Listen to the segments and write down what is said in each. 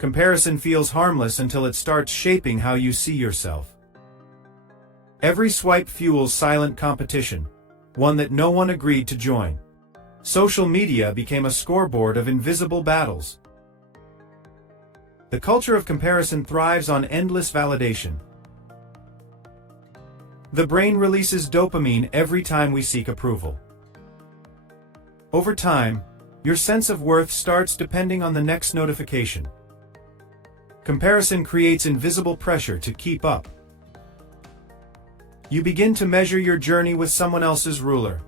Comparison feels harmless until it starts shaping how you see yourself. Every swipe fuels silent competition, one that no one agreed to join. Social media became a scoreboard of invisible battles. The culture of comparison thrives on endless validation. The brain releases dopamine every time we seek approval. Over time, your sense of worth starts depending on the next notification. Comparison creates invisible pressure to keep up. You begin to measure your journey with someone else's ruler.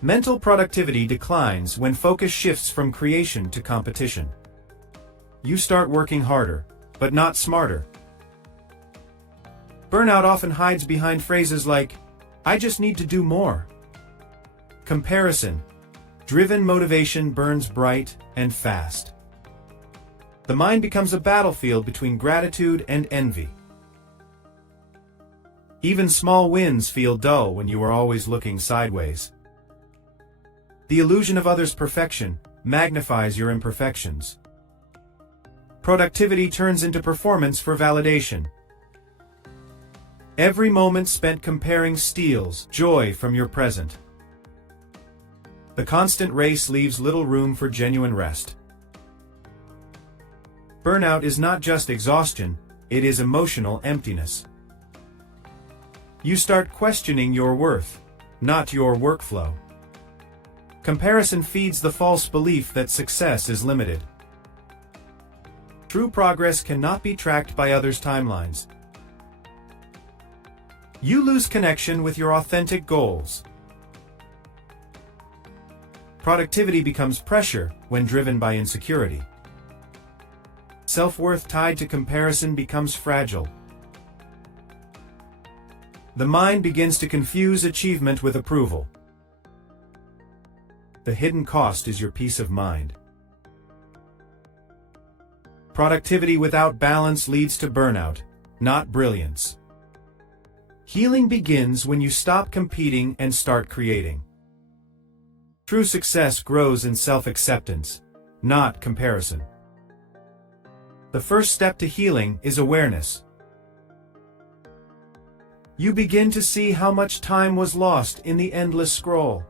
Mental productivity declines when focus shifts from creation to competition. You start working harder, but not smarter. Burnout often hides behind phrases like, "I just need to do more." Comparison-driven motivation burns bright and fast. The mind becomes a battlefield between gratitude and envy. Even small wins feel dull when you are always looking sideways. The illusion of others' perfection magnifies your imperfections. Productivity turns into performance for validation. Every moment spent comparing steals joy from your present. The constant race leaves little room for genuine rest. Burnout is not just exhaustion, it is emotional emptiness. You start questioning your worth, not your workflow. Comparison feeds the false belief that success is limited. True progress cannot be tracked by others' timelines. You lose connection with your authentic goals. Productivity becomes pressure when driven by insecurity. Self-worth tied to comparison becomes fragile. The mind begins to confuse achievement with approval. The hidden cost is your peace of mind. Productivity without balance leads to burnout, not brilliance. Healing begins when you stop competing and start creating. True success grows in self-acceptance, not comparison. The first step to healing is awareness. You begin to see how much time was lost in the endless scroll.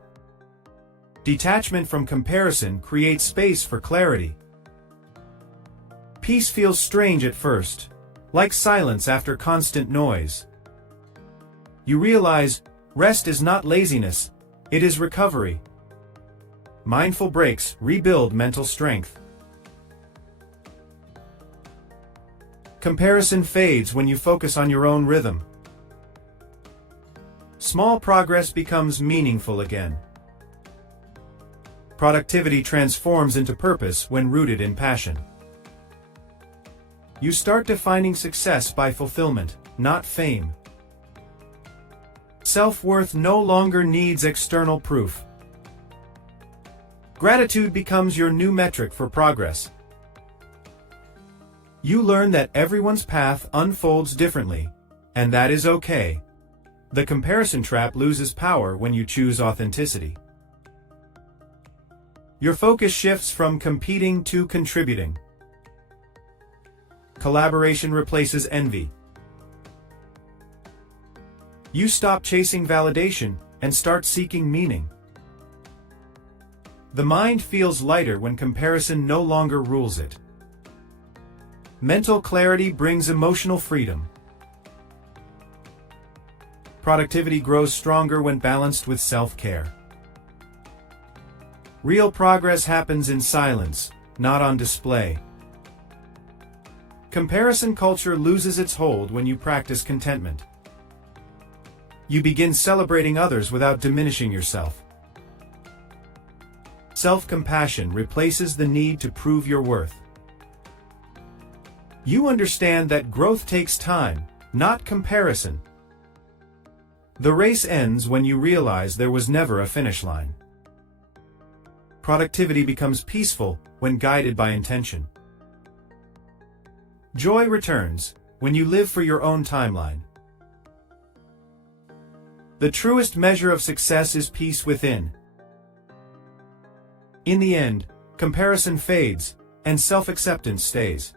Detachment from comparison creates space for clarity. Peace feels strange at first, like silence after constant noise. You realize, rest is not laziness, it is recovery. Mindful breaks rebuild mental strength. Comparison fades when you focus on your own rhythm. Small progress becomes meaningful again. Productivity transforms into purpose when rooted in passion. You start defining success by fulfillment, not fame. Self-worth no longer needs external proof. Gratitude becomes your new metric for progress. You learn that everyone's path unfolds differently, and that is okay. The comparison trap loses power when you choose authenticity. Your focus shifts from competing to contributing. Collaboration replaces envy. You stop chasing validation and start seeking meaning. The mind feels lighter when comparison no longer rules it. Mental clarity brings emotional freedom. Productivity grows stronger when balanced with self-care. Real progress happens in silence, not on display. Comparison culture loses its hold when you practice contentment. You begin celebrating others without diminishing yourself. Self-compassion replaces the need to prove your worth. You understand that growth takes time, not comparison. The race ends when you realize there was never a finish line. Productivity becomes peaceful when guided by intention. Joy returns when you live for your own timeline. The truest measure of success is peace within. In the end, comparison fades, and self-acceptance stays.